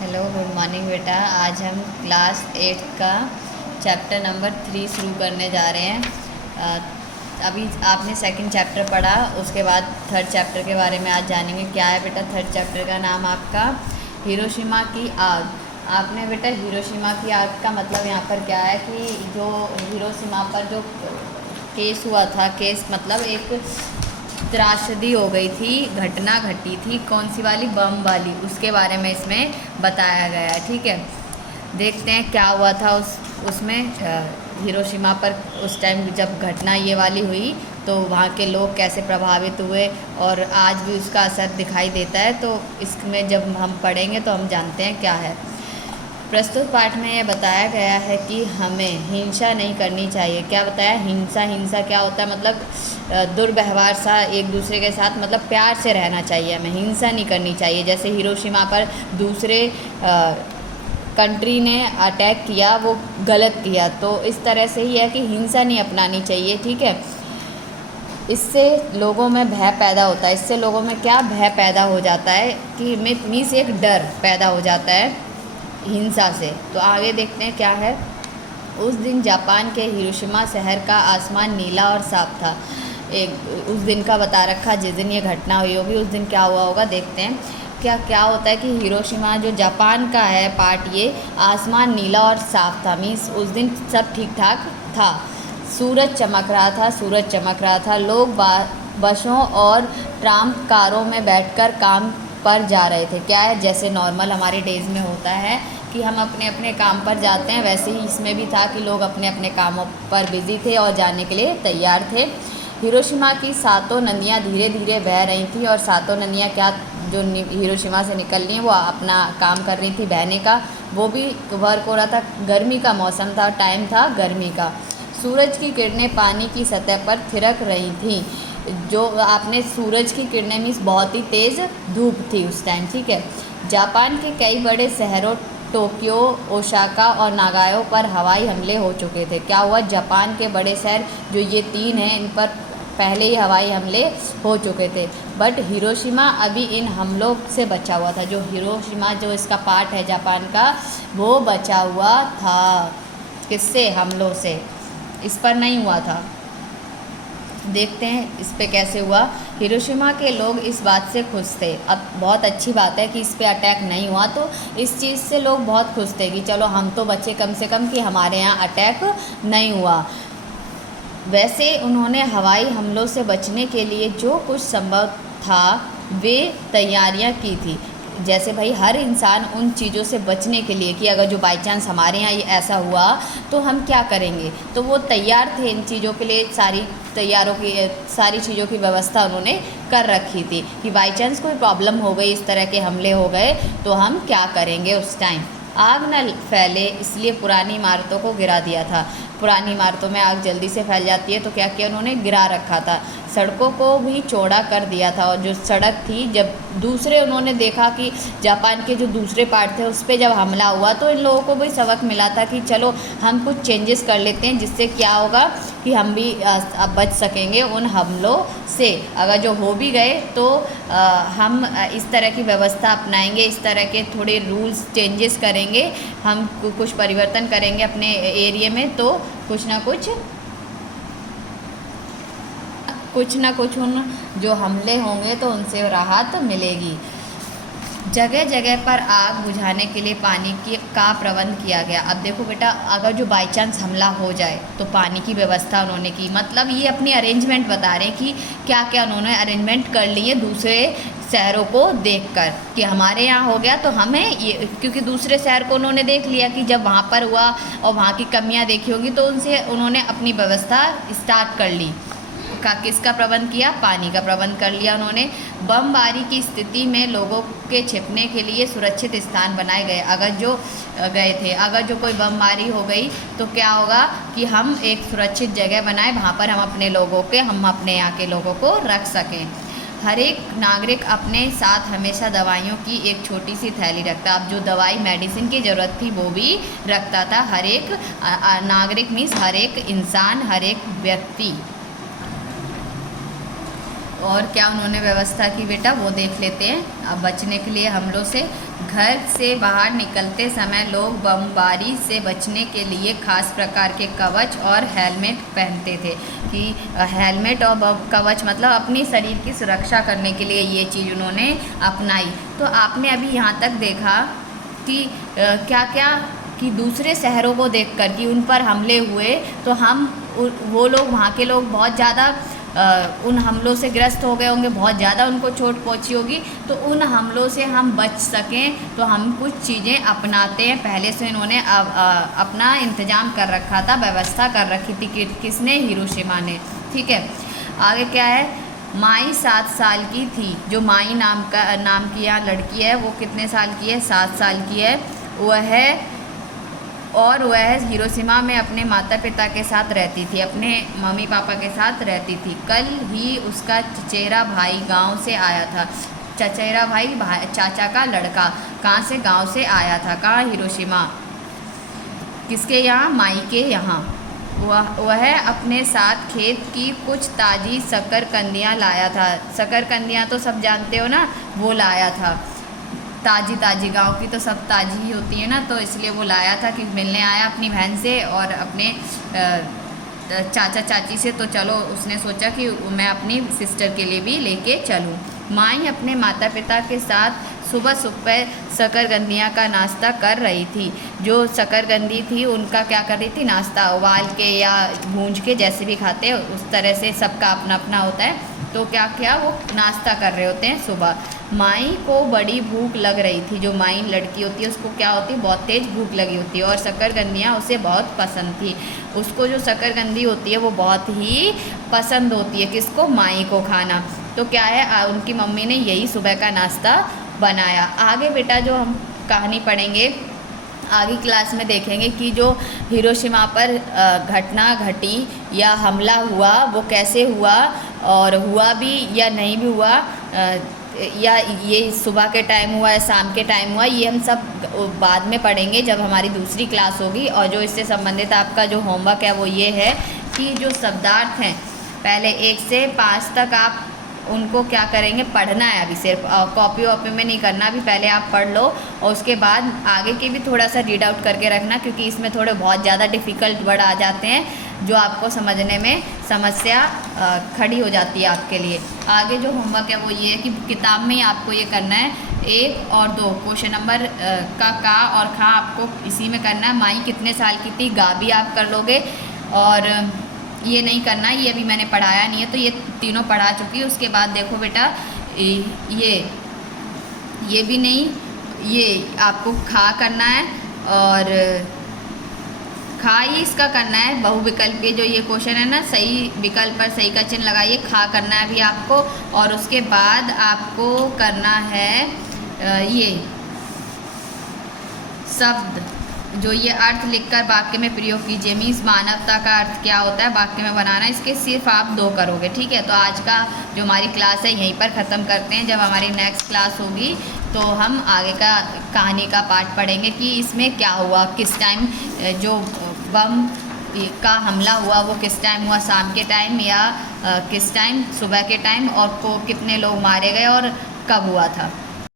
Hello, good morning बेटा। आज हम क्लास 8 का चैप्टर नंबर 3 शुरू करने जा रहे हैं। अभी आपने सेकंड चैप्टर पढ़ा, उसके बाद थर्ड चैप्टर के बारे में आज जानेंगे। क्या है बेटा थर्ड चैप्टर का नाम आपका? हिरोशिमा की आग। आपने बेटा हिरोशिमा की आग का मतलब यहाँ पर क्या है कि जो हिरोशिमा पर जो केस हुआ था, केस मतलब एक त्रासदी हो गई थी, घटना घटी थी, कौन सी वाली? बम वाली। उसके बारे में इसमें बताया गया है। ठीक है, देखते हैं क्या हुआ था उसमें हिरोशिमा पर उस टाइम जब घटना ये वाली हुई तो वहाँ के लोग कैसे प्रभावित हुए और आज भी उसका असर दिखाई देता है। तो इसमें जब हम पढ़ेंगे तो हम जानते हैं क्या है। प्रस्तुत पाठ में ये बताया गया है कि हमें हिंसा नहीं करनी चाहिए। क्या बताया? हिंसा। हिंसा क्या होता है? मतलब दुर्व्यवहार सा एक दूसरे के साथ, मतलब प्यार से रहना चाहिए, हमें हिंसा नहीं करनी चाहिए। जैसे हिरोशिमा पर दूसरे कंट्री ने अटैक किया, वो गलत किया, तो इस तरह से ही है कि हिंसा नहीं अपनानी चाहिए। ठीक है, इससे लोगों में भय पैदा होता है। इससे लोगों में क्या भय पैदा हो जाता है कि मीन्स एक डर पैदा हो जाता है हिंसा से। तो आगे देखते हैं क्या है। उस दिन जापान के हिरोशिमा शहर का आसमान नीला और साफ था। एक उस दिन का बता रखा, जिस दिन ये घटना हुई होगी उस दिन क्या हुआ होगा, देखते हैं क्या क्या होता है। कि हिरोशिमा जो जापान का है पार्ट, ये आसमान नीला और साफ था, मीन्स उस दिन सब ठीक ठाक था। सूरज चमक रहा था, सूरज चमक रहा था। लोग बसों और ट्राम कारों में बैठकर काम पर जा रहे थे। क्या है? जैसे नॉर्मल हमारे डेज़ में होता है कि हम अपने अपने काम पर जाते हैं, वैसे ही इसमें भी था कि लोग अपने अपने कामों पर बिज़ी थे और जाने के लिए तैयार थे। हिरोशिमा की सातों नदियाँ धीरे धीरे बह रही थी। और सातों नदियाँ क्या, जो हिरोशिमा से निकल रही हैं वो अपना काम कर रही थी बहने का। वो भी दोपहर को रहा था, गर्मी का मौसम था, टाइम था गर्मी का। सूरज की किरणें पानी की सतह पर थिरक रही थीं। जो आपने सूरज की किरणें मीन्स बहुत ही तेज़ धूप थी उस टाइम। ठीक है, जापान के कई बड़े शहरों टोक्यो, ओसाका और नागायो पर हवाई हमले हो चुके थे। क्या हुआ? जापान के बड़े शहर जो ये 3 हैं, इन पर पहले ही हवाई हमले हो चुके थे। बट हिरोशिमा अभी इन हमलों से बचा हुआ था। जो हिरोशिमा जो इसका पार्ट है जापान का, वो बचा हुआ था। किससे? हमलों से। इस पर नहीं हुआ था। देखते हैं इस पे कैसे हुआ। हिरोशिमा के लोग इस बात से खुश थे। अब बहुत अच्छी बात है कि इस पे अटैक नहीं हुआ, तो इस चीज़ से लोग बहुत खुश थे कि चलो हम तो बचे कम से कम, कि हमारे यहाँ अटैक नहीं हुआ। वैसे उन्होंने हवाई हमलों से बचने के लिए जो कुछ संभव था वे तैयारियां की थी। जैसे भाई हर इंसान उन चीज़ों से बचने के लिए कि अगर जो बाई चांस हमारे यहाँ ये ऐसा हुआ तो हम क्या करेंगे, तो वो तैयार थे इन चीज़ों के लिए। सारी चीज़ों की व्यवस्था उन्होंने कर रखी थी कि बाई चांस कोई प्रॉब्लम हो गई, इस तरह के हमले हो गए तो हम क्या करेंगे उस टाइम। आग न फैले इसलिए पुरानी इमारतों को गिरा दिया था। पुरानी इमारतों में आग जल्दी से फैल जाती है, तो क्या किया उन्होंने? गिरा रखा था। सड़कों को भी चौड़ा कर दिया था। और जो सड़क थी, जब दूसरे उन्होंने देखा कि जापान के जो दूसरे पार्ट थे उस पर जब हमला हुआ तो इन लोगों को भी सबक मिला था कि चलो हम कुछ चेंजेस कर लेते हैं, जिससे क्या होगा कि हम भी अब बच सकेंगे उन हमलों से। अगर जो हो भी गए तो हम इस तरह की व्यवस्था अपनाएंगे, इस तरह के थोड़े रूल्स चेंजेस करेंगे, हम कुछ परिवर्तन करेंगे अपने एरिया में, तो कुछ ना कुछ उन जो हमले होंगे तो उनसे राहत मिलेगी। जगह जगह पर आग बुझाने के लिए पानी का प्रबंध किया गया। अब देखो बेटा, अगर जो बाई चांस हमला हो जाए तो पानी की व्यवस्था उन्होंने की। मतलब ये अपनी अरेंजमेंट बता रहे हैं कि क्या क्या उन्होंने अरेंजमेंट कर लिए दूसरे शहरों को देखकर कि हमारे यहाँ हो गया तो हमें ये, क्योंकि दूसरे शहर को उन्होंने देख लिया कि जब वहाँ पर हुआ और वहाँ की कमियाँ देखी होगी, तो उनसे उन्होंने अपनी व्यवस्था स्टार्ट कर ली। किसका प्रबंध किया? पानी का प्रबंध कर लिया उन्होंने। बमबारी की स्थिति में लोगों के छिपने के लिए सुरक्षित स्थान बनाए गए। अगर जो कोई बमबारी हो गई तो क्या होगा कि हम एक सुरक्षित जगह बनाए, वहाँ पर हम अपने यहाँ के लोगों को रख सकें। हर एक नागरिक अपने साथ हमेशा दवाइयों की एक छोटी सी थैली रखता। अब जो दवाई मेडिसिन की ज़रूरत थी वो भी रखता था हर एक नागरिक, मीन्स हर एक इंसान, हर एक व्यक्ति। और क्या उन्होंने व्यवस्था की बेटा, वो देख लेते हैं। अब बचने के लिए हमलों से घर से बाहर निकलते समय लोग बमबारी से बचने के लिए खास प्रकार के कवच और हेलमेट पहनते थे। कि हेलमेट और कवच मतलब अपनी शरीर की सुरक्षा करने के लिए ये चीज़ उन्होंने अपनाई। तो आपने अभी यहाँ तक देखा कि क्या क्या कि दूसरे शहरों को देखकर कि उन पर हमले हुए तो वो लोग, वहाँ के लोग बहुत ज़्यादा उन हमलों से ग्रस्त हो गए होंगे, बहुत ज़्यादा उनको चोट पहुंची होगी। तो उन हमलों से हम बच सकें तो हम कुछ चीज़ें अपनाते हैं। पहले से इन्होंने अपना इंतज़ाम कर रखा था, व्यवस्था कर रखी थी। किसने? हिरोशिमा ने। ठीक है, आगे क्या है? माई 7 साल की थी। जो माई नाम की यहाँ लड़की है वो कितने साल की है? 7 साल की है। वह हिरोशिमा में अपने माता पिता के साथ रहती थी, अपने मम्मी पापा के साथ रहती थी। कल ही उसका चचेरा भाई गांव से आया था। चचेरा भाई चाचा का लड़का कहाँ से? गांव से आया था। कहाँ? हिरोशिमा। किसके यहाँ? माई के यहाँ। वह अपने साथ खेत की कुछ ताज़ी शकरकंदियाँ लाया था। शकरकंदियाँ तो सब जानते हो ना, वो लाया था। ताज़ी गांव की तो सब ताज़ी ही होती है ना, तो इसलिए वो लाया था कि मिलने आया अपनी बहन से और अपने चाचा चाची से। तो चलो उसने सोचा कि मैं अपनी सिस्टर के लिए भी लेके चलूँ। माई अपने माता पिता के साथ सुबह सुबह शकरकंदियाँ का नाश्ता कर रही थी। जो शकरकंदी थी उनका क्या कर रही थी? नाश्ता उबाल के या भूंज के, जैसे भी खाते हैं उस तरह से, सबका अपना अपना होता है। तो क्या किया? वो नाश्ता कर रहे होते हैं सुबह। माई को बड़ी भूख लग रही थी। जो माई लड़की होती है उसको क्या होती है? बहुत तेज़ भूख लगी होती है और शकरकंदियाँ उसे बहुत पसंद थी। उसको जो शकरकंदी होती है वो बहुत ही पसंद होती है। किसको? माई को खाना। तो क्या है, उनकी मम्मी ने यही सुबह का नाश्ता बनाया। आगे बेटा जो हम कहानी पढ़ेंगे, आगे क्लास में देखेंगे कि जो हिरोशिमा पर घटना घटी या हमला हुआ वो कैसे हुआ, और हुआ भी या नहीं भी हुआ, या ये सुबह के टाइम हुआ या शाम के टाइम हुआ, ये हम सब बाद में पढ़ेंगे जब हमारी दूसरी क्लास होगी। और जो इससे संबंधित आपका जो होमवर्क है वो ये है कि जो शब्दार्थ हैं पहले 1 से 5 तक आप उनको क्या करेंगे? पढ़ना है। अभी सिर्फ कॉपी वॉपी में नहीं करना, अभी पहले आप पढ़ लो और उसके बाद आगे के भी थोड़ा सा रीड आउट करके रखना, क्योंकि इसमें थोड़े बहुत ज़्यादा डिफ़िकल्ट वर्ड आ जाते हैं जो आपको समझने में समस्या खड़ी हो जाती है आपके लिए। आगे जो होमवर्क है वो ये है कि किताब में ही आपको ये करना है। 1 और 2 क्वेश्चन नंबर का और खा आपको इसी में करना है। माई कितने साल की थी? गा भी आप कर लोगे, और ये नहीं करना, ये अभी मैंने पढ़ाया नहीं है, तो ये तीनों पढ़ा चुकी है। उसके बाद देखो बेटा, ये भी नहीं, ये आपको खा करना है और खा ही इसका करना है। बहुविकल्प के जो ये क्वेश्चन है ना, सही विकल्प पर सही का चिन्ह लगाइए, खा करना है अभी आपको। और उसके बाद आपको करना है ये शब्द, जो ये अर्थ लिखकर वाक्य में प्रयोग कीजिए। मीन्स मानवता का अर्थ क्या होता है वाक्य में बनाना, इसके सिर्फ आप 2 करोगे। ठीक है, तो आज का जो हमारी क्लास है यहीं पर ख़त्म करते हैं। जब हमारी नेक्स्ट क्लास होगी तो हम आगे का कहानी का पार्ट पढ़ेंगे कि इसमें क्या हुआ, किस टाइम जो बम का हमला हुआ वो किस टाइम हुआ, शाम के टाइम या किस टाइम, सुबह के टाइम, और को कितने लोग मारे गए और कब हुआ था।